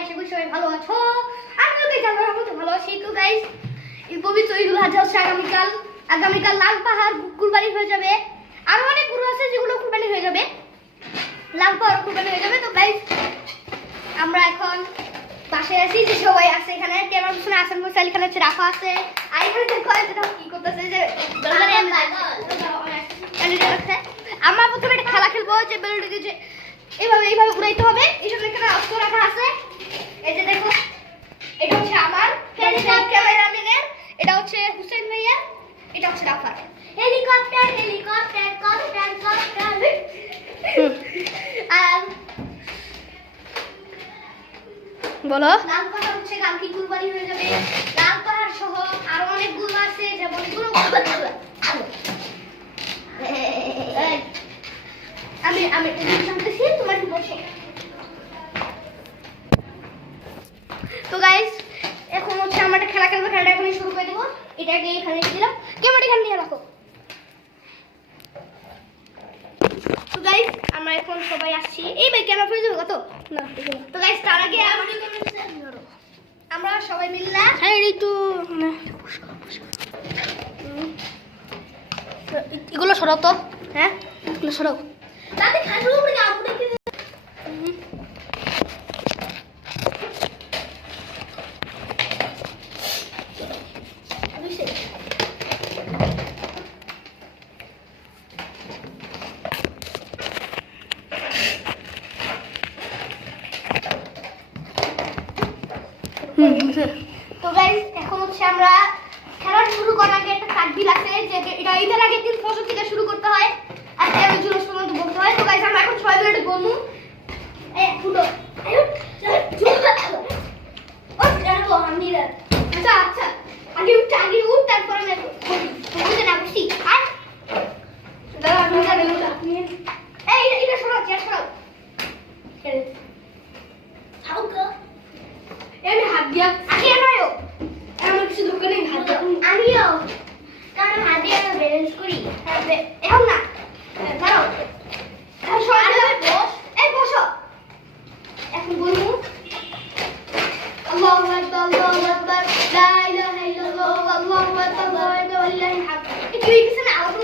আশা করি সবাই ভালো আছো। আমিও বেশ আল্লাহর রহমতে ভালো আছি। তো গাইস, এই পবিত্র ঈদুল আজহা হচ্ছে আগামীকাল লাল পাহাড় কুরবানি হয়ে যাবে। আরো অনেক গরু আছে যেগুলো কুরবানি হয়ে যাবে, লাল পাহাড় কুরবানি হয়ে যাবে। তো গাইস, আমরা এখন পাশে আছি, যে সবাই আছে এখানে। ক্যামেরার পিছনে আছেন মোসাইল, এখানে হচ্ছে রাফা আছে। আর এখানে দেখো এটা কি করতেছে, যে আমরা প্রথমে একটা খেলা খেলবো, যে বেলুনটাকে যে এইভাবে উড়াইতে হবে। এইসব এখানে অস্ত্র রাখা আছে। এই যে দেখো, এটা হচ্ছে আমার ক্যামেরাম্যানের, এটা হচ্ছে হুসেন ভাইয়া, এটা হচ্ছে রাফার। Helicopter helicopter copter copter. আর বলো, লাল পাহাড় হচ্ছে কালকে কুরবানি হয়ে যাবে। লাল পাহাড় সহ আরো অনেক গরু আছে, যেমন আমি জানতেছি তোমার বসে। তো গাইস, এখন হচ্ছে আমরা একটা খেলা খেলবো। খেলাটা এখনই শুরু করে দেবো। এটাকে এখানে রেখে দিলাম, ক্যামেরাটা এখানে নিয়ে রাখো। তো গাইস, আমরা এখন সবাই আসছি। এই ভাই ক্যামেরা ফেলে যাবে কত না। তো গাইস, তার আগে আমরা সবাই মিললা, হ্যাঁ এই তো এগুলো সরাও তো। হ্যাঁ এগুলো সরাও। তাতে খাসু উপরে আপু দেখে তো গাইস, এখন হচ্ছে আমরা খেলা শুরু করার আগে একটা তাকবীর আছে, যে এটা ঈদের আগের দিন ফজর থেকে শুরু করতে হয় আর 13 জুলাই পর্যন্ত বলতে হয়। তো গাইস, আমরা এখন 6 মিনিট বলবো। এই ফুটো আচ্ছা আচ্ছা, আগে উঠ তারপর আমি বুঝে না বুঝছি। আর দাঁড়া, এই এটা সরাও, চেয়ার সরাও। আমি হাত দিয়া আগে আনায়ও, আমার কিছু দরকার নেই। হাত দিয়া আমিও, কারণ হাত দিয়ে আমি ব্যালেন্স করি। এখন না, দাঁড়াও, এখন সরাও, বস। এই বসো। এখন বলবো আল্লাহু আকবার আল্লাহু আকবার লা ইলাহা ইল্লাল্লাহ আল্লাহু আকবার লা ইলাহা ইল্লাল্লাহ হাক। একটু কিছু না আওয়াজ।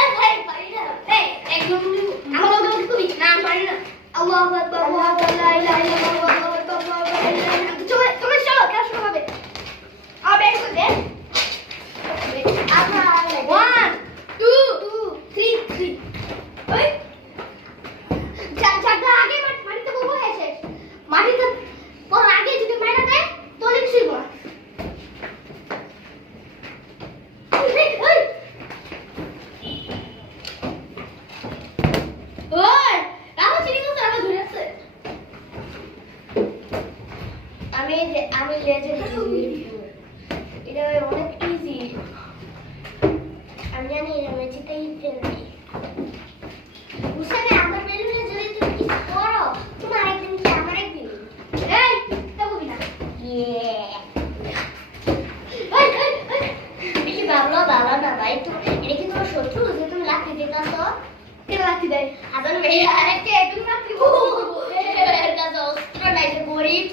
এই ভাই পারি না। এই একদম আমার লগে কবি না, আমি পারি না। আল্লাহু আকবার আল্লাহু আকবার লা ইলাহা ইল্লাল্লাহ আল্লাহু আকবার আল্লাহু আকবার। তুমি চলো, খেলা শুরু হবে। আবে একটু দে। আচ্ছা 1 2 3 3। ওই জায়গা আগে মাটিতে বলবো এসে মাটিতে পর আগে যদি মাইরা দেয় তাহলে কিছুই না। ওই রামা চিনি তো রামা ধরে আছে। আমি লেজে এটা অনেক ইজি। আমি জানি এটা ম্যাজিকটাই ইজি। বুঝলে আমার বেলুনে যদি তুমি কিছু করো, তোমার একদিন কি আমার একদিন। এই তা বলবি না। বেশি বাবলা না ভাই। তো এটা কি তোমার শত্রু যে তুমি লাঠি দিতাছ? কেন লাঠি দেয়? আদন ভাই আরেকটা তুমি লাঠি বলবো। এর কাছে অস্ত্র নাই, যে গরিব।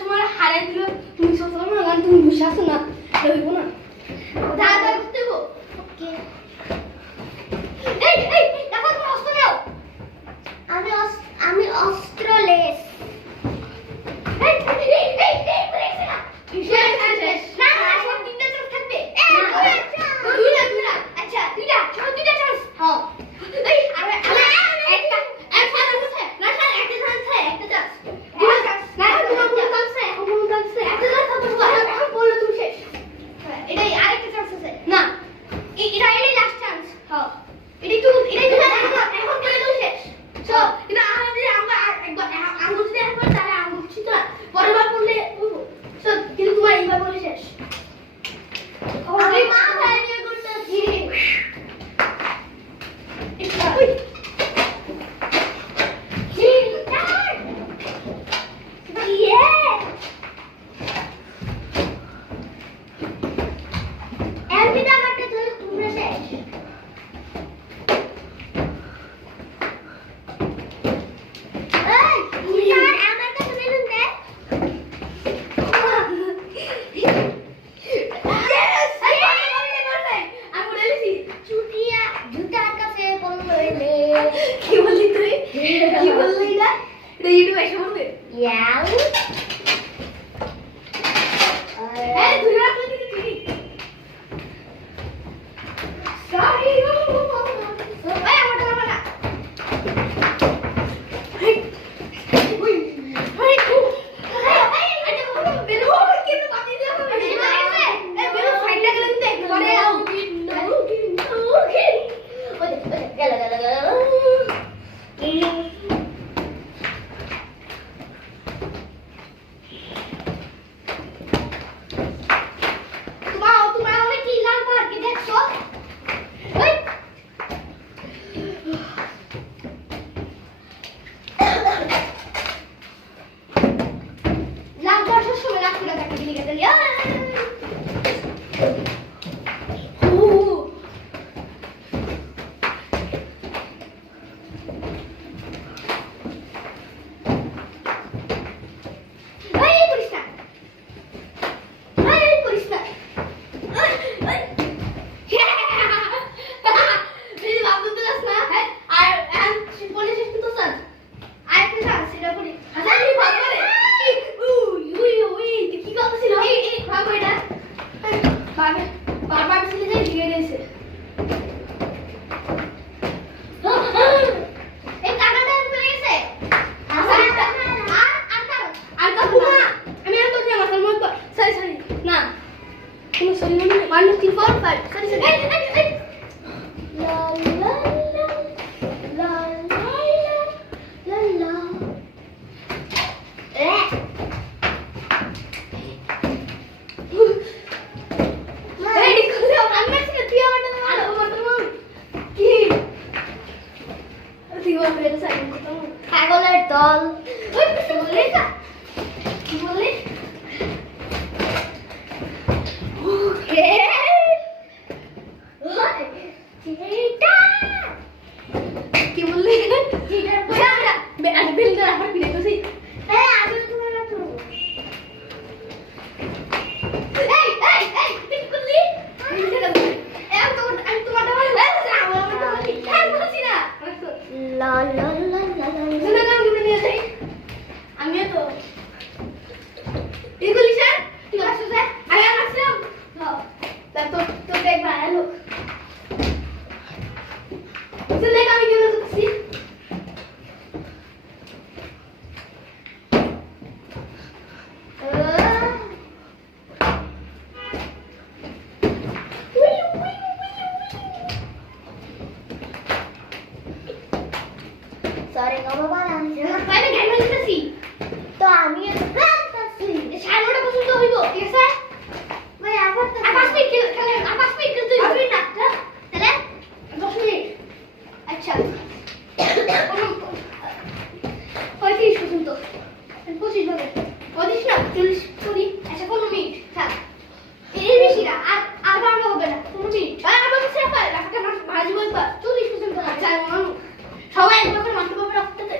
তোমার হারে দিল, তুমি সব তুমি বিশ্বাস না হইব না। দাদা করতে গো। ওকে লল ওই কিছু বললি না কি বললি ওকে চিটা কি বললি চিটার কই আমি বিলটা রাখার বিলে কইছি এই আমি তোমার না তো এই কি করলি আমি তোমার দাও আমি বলছি না লা লা লা লা শুনে না আমি নিয়ে যাই আমিও তো এগুলি স্যার তুই আসো স্যার আমি আসলাম হ্যাঁ তো তো দেখবা হ্যালো শুনে আমি কেন করছি Sorry, kamu mana? Saya gak mau dikasih. Tuh, Ami itu kasih. Saya udah pesen tuh ibu, ya sah? Mau apa? Apa speaker kalian? Apa speaker tuh? Apa nak? Telah? Apa speaker? Acha. Kau sih pesen tuh. Pesen bagai. Kau di sini, tulis, tulis. Acha, kau minit. Sah. Ini mesti dah. Apa mau benar? Kau minit. Apa siapa? Rakyat masuk baju apa? Tulis pesen tuh. Acha, mau. সবাই একবার মাথা উপরে রাখতে দে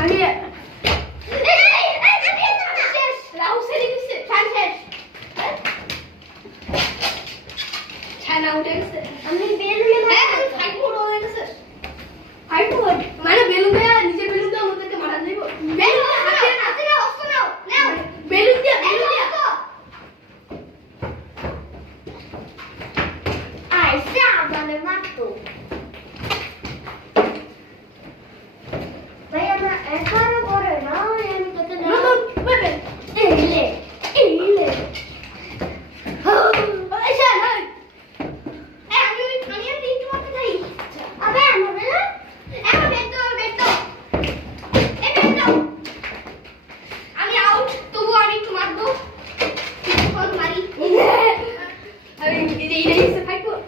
আমি শেষ রাউ সেরে গেছে fine শেষ ছানা উঠে গেছে আমি বেলুনে ফাইট মোড হয়ে গেছে ফাইট মোড মানে বেলুনে নিচে বেলুনটা আমাদেরকে মারা যাইব বেলুন হাতে না অস্ত্র নাও নাও বেলুন দিয়ে আইসা মানে মারতো এখানে পড়ে না আমি কত না বলে এলে আচ্ছা না আমি একটু মারতে যাই আবে আমি না এখন বেটো আমি আউট তবু আমি একটু মারবো ফোন মারি আমি এই সে ফাইট কর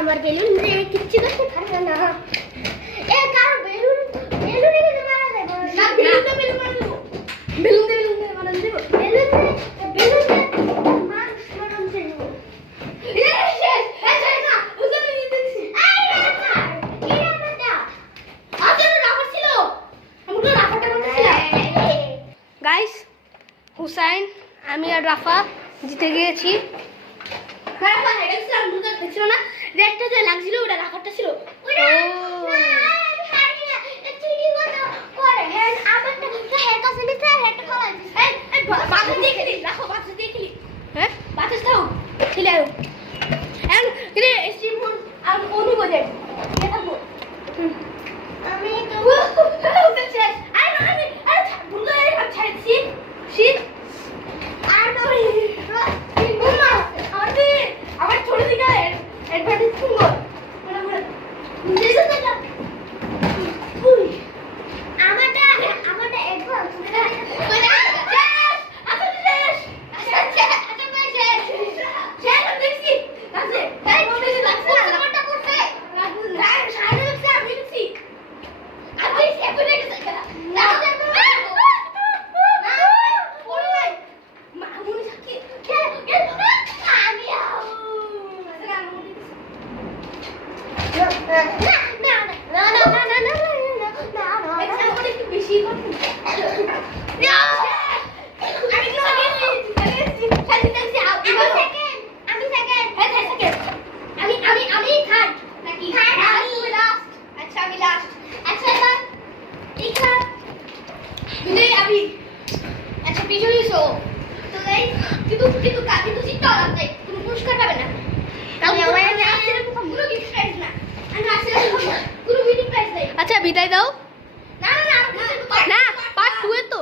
আমার বেলুন কিচ্ছু করতে পারবে না এ কার বেলুন বেলুনে কিন্তু মারা যাবে না বেলুন মারা দেব বেলুন মারা দেব বেলুন মানুষ মারা দেব এ শেষ না বুঝতে দিতেছি আই রাখা এই রাখাটা আজকে রাখা ছিল আমি তো রাখাটা করতেছিলাম গাইস হুসাইন আমি আর রাফা জিতে গিয়েছি রাফা হেডেছিলাম দুটো দেখছিল না রেডটা যে লাগছিল ওটা রাখাটা ছিল ওটা বাতাস দেখে দিন রাখো বাতাস দেখে দিন হ্যাঁ বাতাস দাও ছিলে এন্ড রে স্টিমুল আর ওনি বলে থাকবো আমি তো ওটা শেষ আমি বুঝলো আমি ছাড়ছি শীত আর নয় মামা আমার ছোট দিকে অ্যাডভার্টাইজ করব মানে যেটা আমারটা অ্যাডভান্স হইছো। তো গাইস কিন্তু জিততে হবে না, কোনো পুরস্কার পাবে না। তাহলে আমার আসলে কোনো গিফট প্রাইজ না, আমি আসলে কোনো উইনিং প্রাইজ নাই। আচ্ছা বিদায় দাও। না না না না পার্ট 2 এ তো